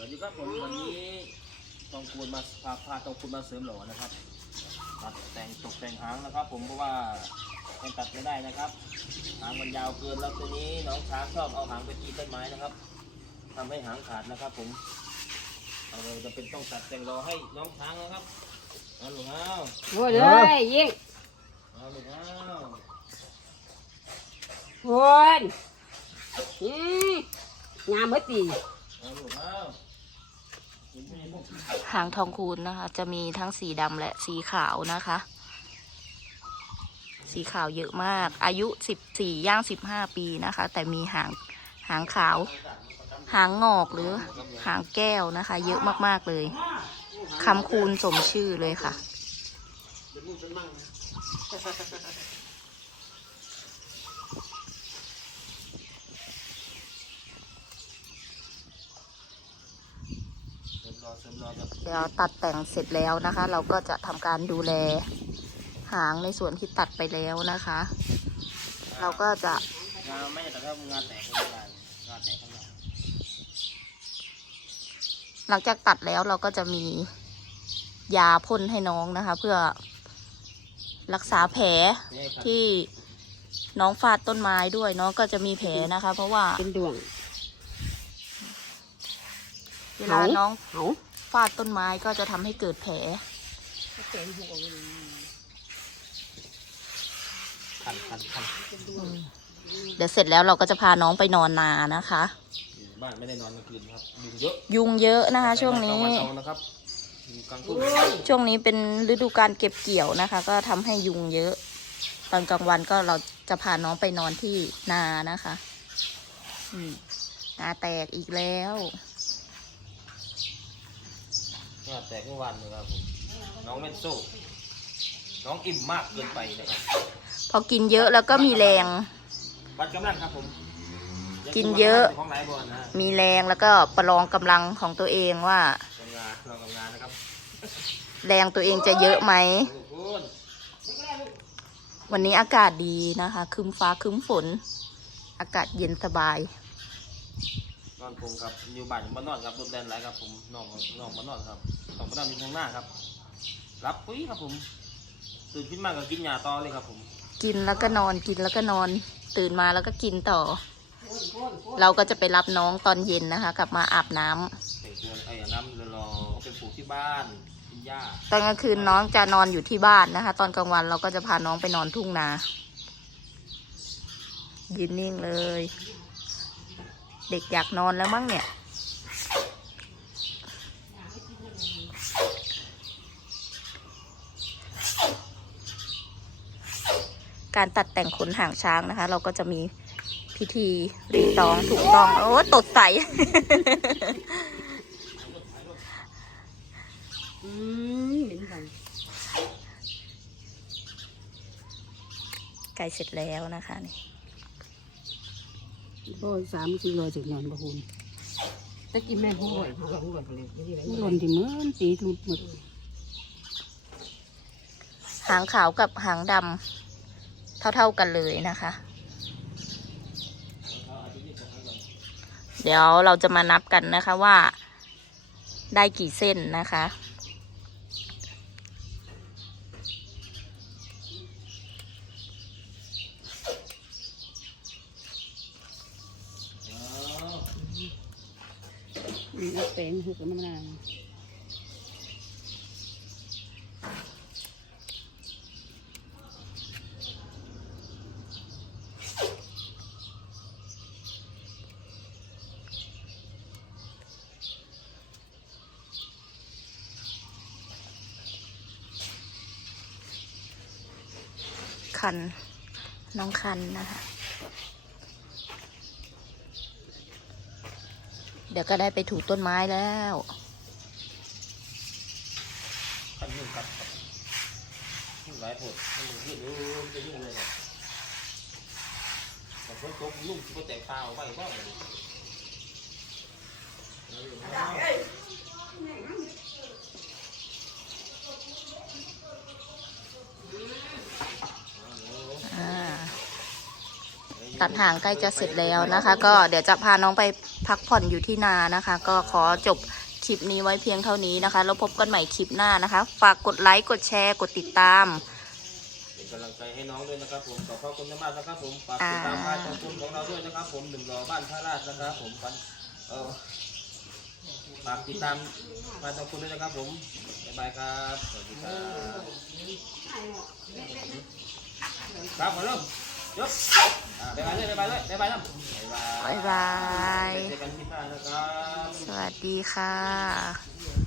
วัสดีครับผมวันนี้ทองคูณมาพาพาทองคูณมาเสริมหล่อนะครับตัดแต่งตกแต่งหางนะครับ ผมเพราะว่ายังตัดไม่ได้นะครับ หางมันยาวเกินแล้วตัวนี้น้องช้างชอบเอาหางไปตีต้นไม้นะครับทำให้หางขาดนะครับ ผมเราเลยจะเป็นต้องตัดแต่งรอให้น้องช้างนะครับเอาลูกเอาโอ้ยเลยยิงเอาลูกเอาโอ้ยอืมงามเมื่อตีเอาลูกเอา หางทองคูณนะคะ จะมีทั้งสีดำและสีขาวนะคะ สีขาวเยอะมาก อายุสิบสี่ย่างสิบห้าปีนะคะ แต่มีหางหางขาว หางงอกหรือหางแก้วนะคะ เยอะมากๆเลยคำคูณสมชื่อเลยค่ะ เสริมรอเสริมรอครับเดี๋ยวตัดแต่งเสร็จแล้วนะคะ เราก็จะทำการดูแลหางในส่วนที่ตัดไปแล้วนะคะ เราก็จะงานไม่ได้แต่ถ้างานแตกก็ไม่ได้งานแตกข้างหน้าหลังจากตัดแล้วเราก็จะมียาพ่นให้น้องนะคะ เพื่อรักษาแผลนี่ครับที่น้องฟาดต้นไม้ด้วยน้องก็จะมีแผลนะคะ เพราะว่าเป็นดวงเวลาน้องเอา ฟาดต้นไม้ก็จะทำให้เกิดแผลคันคันคันอืมเดี๋ยวเสร็จแล้วเราก็จะพาน้องไปนอนนานะคะอยู่บ้านไม่ได้นอนกลางคืนครับยุงเยอะยุงเยอะนะคะ ช่วงนี้กลาวันเอานะครับอยู่กลางทุ่งช่วงนี้เป็นฤดูการเก็บเกี่ยวนะคะ ก็ทำให้ยุงเยอะ ตอนกลางวันก็เราจะพาน้องไปนอนที่นานะคะอืมนาแตกอีกแล้ว งานแตกเมื่อวานเลยครับผมน้องเม่นโซ่น้องอิ่มมากเกินไปนะครับพอกินเยอะแล้วก็มีแรง วัดกำลังครับผมกินเยอะ ของไหนบ่อนนะมีแรงแล้วก็ประลองกำลังของตัวเองว่า ทำงานเราทำงานนะครับแรงตัวเองจะเยอะไหมทุกคนวันนี้อากาศดีนะคะครึ้มฟ้าครึ้มฝน อากาศเย็นสบาย นอนพงครับอยู่บ้านมานอนครับรถแดนไรครับผมน้องน้องมานอนครับ น้องมานอนอยู่ข้างหน้าครับรับปุ้ยครับผม ตื่นขึ้นมาก็กินยาต่อเลยครับผมกินแล้วก็นอนกินแล้วก็นอน ตื่นมาแล้วก็กินต่อ เราก็จะไปรับน้องตอนเย็นนะคะ กลับมาอาบน้ำแต่งตัวไอ้น้ำรอเขาเป็นปลูกที่บ้านกินหญ้าตอนกลางคืนน้องจะนอนอยู่ที่บ้านนะคะ ตอนกลางวันเราก็จะพาน้องไปนอนทุ่งนายืนนิ่งเลย เด็กอยากนอนแล้วมั้งเนี่ย การตัดแต่งขนหางช้างนะคะ เราก็จะมีพิธีรีตองถูกต้อง โอ้ตดใสอืมเป็นไงใกล้เสร็จแล้วนะคะนี่โอ้ยสามสี่ร้อยสิบนอนบ่คุณแต่กินแม่ผู้บ่อยเขาก็ผู้บ่อยไปเลยผู้หล่นที่มือนตีทุกหมด หางขาวกับหางดำ เท่า ๆกันเลยนะคะ เดี๋ยวเราจะมานับกันนะคะว่าได้กี่เส้นนะคะอืมเอาเป็นหุกน้ำมัน คัน น้องคันนะคะ เดี๋ยวก็ได้ไปถูต้นไม้แล้วขันยุ่งกัดยุ่งหลายผดมันยุ่งเยอะจะยุ่งเลยครับแต่ฝนตกลุ่มก็แตกตาออกไปบ้างเลย อ่า ตัดหางใกล้จะเสร็จแล้วนะคะ ก็เดี๋ยวจะพาน้องไปพักผ่อนอยู่ที่นานะคะ ก็ขอจบคลิปนี้ไว้เพียงเท่านี้นะคะ แล้วพบกันใหม่คลิปหน้านะคะ ฝากกดไลค์กดแชร์กดติดตามเป็นกำลังใจให้น้องด้วยนะครับผมขอบพระคุณมากนะครับผมฝากติดตามพาตองคุณของเราด้วยนะครับ ผมหนึ่งรอบ้านท่าราชนะครับผมฟันเออฝากติดตามพาตองคุณด้วยนะครับผมบ๊ายบายครับสวัสดีครับครับมาเริ่มยก บ๊ายบายเลยบ๊ายบายเลยบ๊ายบายนะบ๊ายบายบ๊ายบาย เจอกันที่หน้านะครับ สวัสดีค่ะ